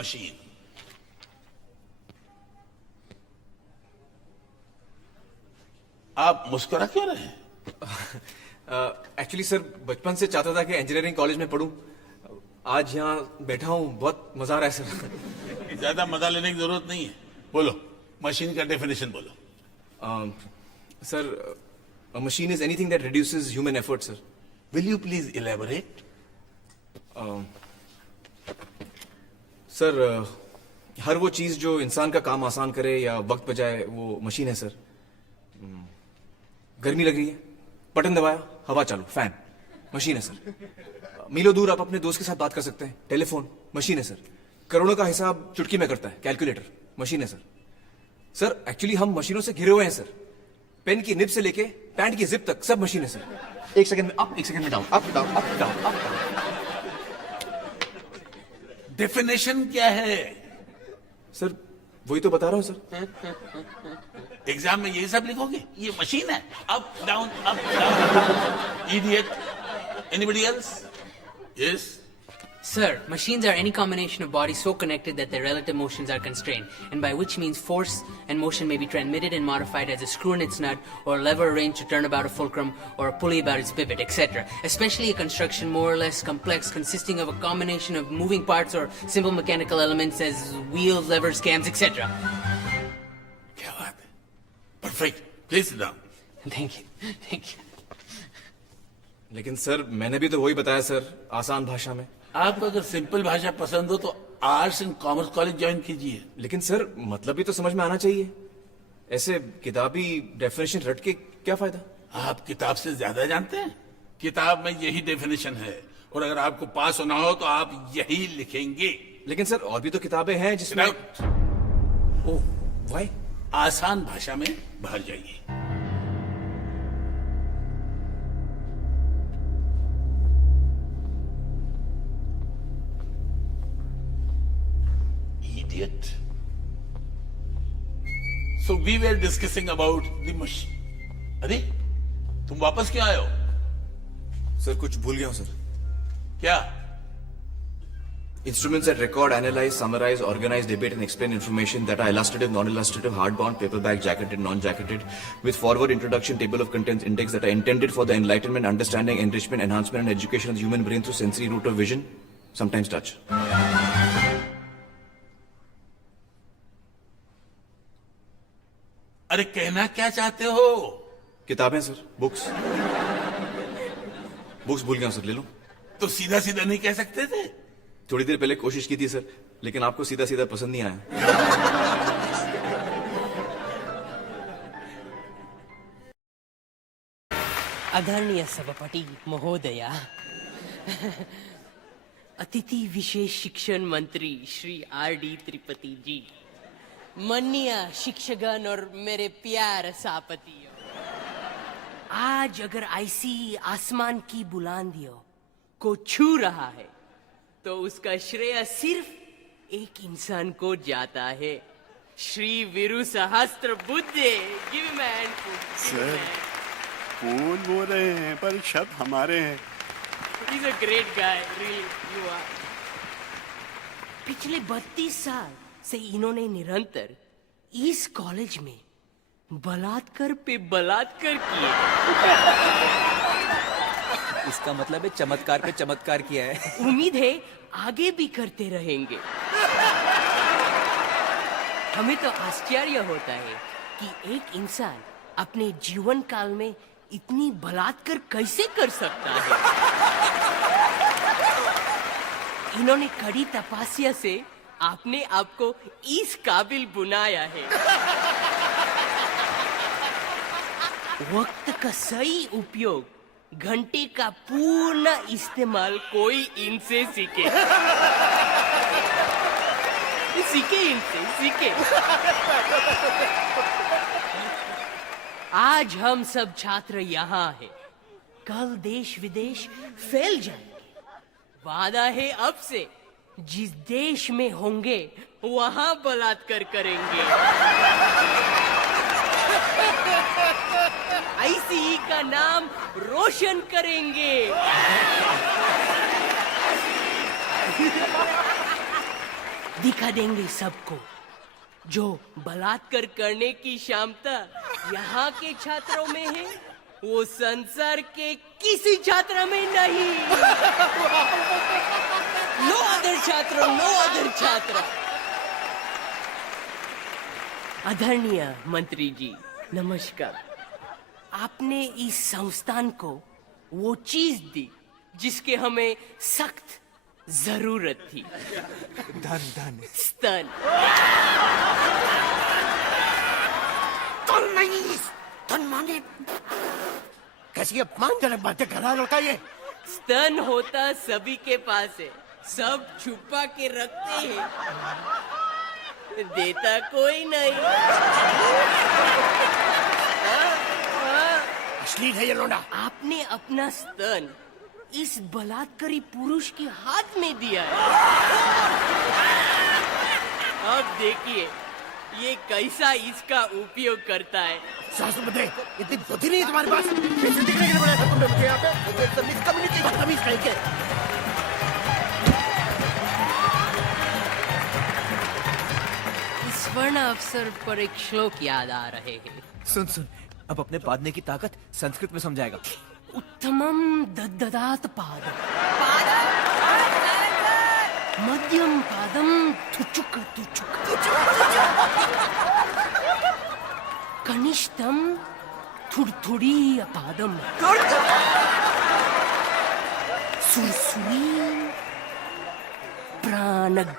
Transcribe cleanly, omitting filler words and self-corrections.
machine. आप मुस्कुरा क्यों रहे हैं? एक्चुअली सर बचपन से चाहता था कि इंजीनियरिंग कॉलेज में पढूं। आज यहाँ बैठा हूँ, बहुत मजा आ रहा है सर। ज्यादा मजा लेने की जरूरत नहीं है। बोलो, मशीन का डेफिनेशन बोलो। Sir, a machine is anything that reduces human effort, sir. Will you please elaborate? Sir, हर वो चीज जो इंसान का काम आसान करे या वक्त बचाए, वो मशीन है सर। गर्मी लग रही है, बटन दबाया, हवा चालू, फैन, मशीन है सर। मीलों दूर आप अपने दोस्त के साथ बात कर सकते हैं, टेलीफोन, मशीन है सर। करोड़ों का हिसाब चुटकी में करता है, कैलकुलेटर, मशीन है सर। सर, एक्चुअली हम मशीनों से घिरे हुए हैं सर। पेन की निब से लेके पैंट की जिप तक सब मशीन है सर। एक सेकंड में अप, एक सेकंड में down, up down, up down, up down. Definition क्या है? सर, वही तो बता रहा हूँ सर। एग्जाम में ये सब लिखोगे? ये मशीन है, up down, up down. Idiot. Anybody else? Yes. Sir, machines are any combination of bodies so connected that their relative motions are constrained, and by which means force and motion may be transmitted and modified as a screw in its nut, or a lever arranged to turn about a fulcrum, or a pulley about its pivot, etc. Especially a construction more or less complex, consisting of a combination of moving parts or simple mechanical elements as wheels, levers, cams, etc. क्या बात है? Perfect. Please sit down. Thank you. Thank you. लेकिन sir, मैंने भी तो वही बताया sir, आसान भाषा में। आपको अगर सिंपल भाषा पसंद हो तो arts and commerce college join कीजिए। लेकिन सर, मतलब भी तो समझ में आना चाहिए। ऐसे किताबी डेफिनेशन रट के क्या फायदा? आप किताब से ज्यादा जानते हैं। किताब में यही डेफिनेशन है, और अगर आपको पास होना हो तो आप यही लिखेंगे। लेकिन सर, और भी तो किताबें हैं जिसमें। ओह, व्हाई? आसान भाषा में बाहर जाइए। Idiot. So we were discussing about the machine. अरे, तुम वापस क्यों आए हो? सर, कुछ भूल गया हूं सर। क्या? Instruments that record, analyze, summarize, organize, debate and explain information that are illustrative, non-illustrative, hardbound, paperback, jacketed, non-jacketed, with forward introduction, table of contents, index that are intended for the enlightenment, understanding, enrichment, enhancement and education of the human brain through sensory route of vision, sometimes touch. अरे, कहना क्या चाहते हो? किताबें sir, books. Books भूल गया हूं sir, ले लो। तो सीधा सीधा नहीं कह सकते थे? थोड़ी देर पहले कोशिश की थी सर, लेकिन आपको सीधा सीधा पसंद नहीं आया। आदरणीय सभापति महोदया, अतिथि विशेष शिक्षण मंत्री श्री R.D. त्रिपाठी जी, माननीय शिक्षकगण और मेरे प्यार सभापतियों, आज अगर ऐसी आसमान की बुलंदियों को छू रहा है तो उसका श्रेय सिर्फ एक इंसान को जाता है, Shri Veeru Sahasrabuddhe. Give me sir, कौन बोल रहे हैं? पर शब्द हमारे हैं। He's a great guy, really, you are. पिछले 32 साल से इन्होंने निरंतर इस कॉलेज में बलात्कार पे बलात्कार किए। इसका मतलब है चमत्कार पे चमत्कार किया है। उम्मीद है आगे भी करते रहेंगे। हमें तो आश्चर्य होता है कि एक इंसान अपने जीवन काल में इतनी बलात्कार कैसे कर सकता है। इन्होंने कड़ी तपस्या से आपने आपको इस काबिल बनाया है। वक्त का सही उपयोग, घंटे का पूर्ण इस्तेमाल कोई इनसे सीखे। सीखे इनसे, सीखे। आज हम सब छात्र यहाँ हैं, कल देश विदेश फैल जाएंगे। वादा है अब से जिस देश में होंगे वहां बलात्कार करेंगे। आईसीई का नाम रोशन करेंगे। दिखा देंगे सबको जो बलात्कार करने की क्षमता यहाँ के छात्रों में है वो संसार के किसी छात्र में नहीं। नो अदर छात्र, नो अदर छात्र। आदरणीय मंत्री जी नमस्कार। आपने इस संस्थान को वो चीज दी जिसके हमें सख्त जरूरत थी। धन स्तन। तन नहीं, तन माने कैसी अपमानजनक बातें कर रहा है लड़का ये। स्तन होता सभी के पास है, सब छुपा के रखते हैं, देता कोई नहीं। अश्लील है ये लोंडा। आपने अपना स्तन इस बलात्कारी पुरुष के हाथ में दिया है। अब देखिए ये कैसा इसका उपयोग करता है। सासू बदे इतनी बुद्धि नहीं है तुम्हारे पास। कैसे दिखने के लिए बनाया था तुमने मुझे यहाँ पे? बदतमीज कहीं के। इस स्वर्ण अवसर पर एक श्लोक याद आ रहे हैं। सुन अब अपने बांधने की ताकत संस्कृत में समझाएगा। उत्तमम दददात पादम, मध्यम पादम तुचुक तुचुक, कनिष्ठम थुड़थुड़ी पादम, सुरसुरी प्राणग